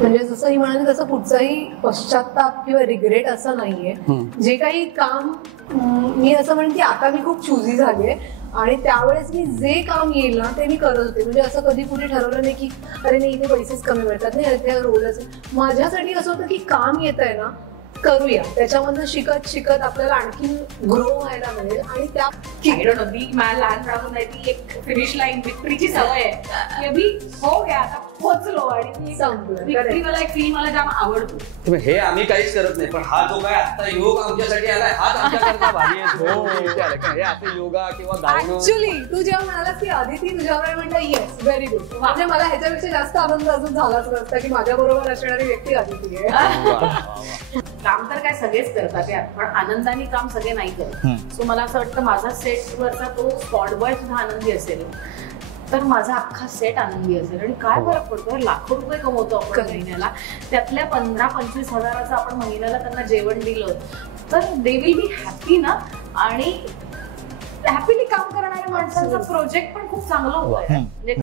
म्हणजे जसं ही म्हणाली तसं कुठचाही पश्चाताप किंवा रिग्रेट असं नाहीये. जे काही काम मी असं म्हणेन की आता मी खूप चुजी झालीये आणि त्यावेळेस मी जे काम येईल ना ते मी करत होते. म्हणजे असं कधी कुठे ठरवलं नाही की अरे नाही इथे पैसेच कमी मिळतात, नाही इथे रोलच. माझ्यासाठी असं होतं की काम येत आहे ना करूया, त्याच्यामधनं शिकत शिकत आपल्याला आणखी ग्रो व्हायला मिळेल. आणि त्या मला लहानपणापासून ती एक फिनिश लाईन विक्ट्रीची सवय आहे की अभि हो गया आता पोहोचलो आणि विक्ट्री मला एक फील मला जाम आवडतो. हे आम्ही काहीच करत नाही, पण हा जो काय आता योग आमच्यासाठी आलाय हाच आमच्याकरता भारी आहे. हे असं योगा किंवा गाणं. ऍक्च्युली तू जेव्हा म्हणालास की आदिती तुझ्यावर म्हटलं येस व्हेरी गुड, म्हणजे मला ह्याच्यापेक्षा जास्त आनंद अजून झालाच नसता की माझ्या बरोबर असणारी व्यक्ती आदिती आहे. काम तर काय सगळेच करतात यार, पण आनंदाने काम सगळे नाही करत. सो मला असं वाटतं माझा सेटवरचा तो स्पॉट बॉय सुद्धा आनंदी असेल तर माझा अख्खा सेट आनंदी असेल. आणि काय फरक पडतो, लाखो रुपये कमवतो आपण महिन्याला, त्यातल्या 15-25 हजाराचं आपण महिन्याला त्यांना जेवण दिलं तर दे विल बी हॅपी ना. आणि हॅपीली काम करणाऱ्या माणसांचा प्रोजेक्ट पण खूप चांगला होतोय. म्हणजे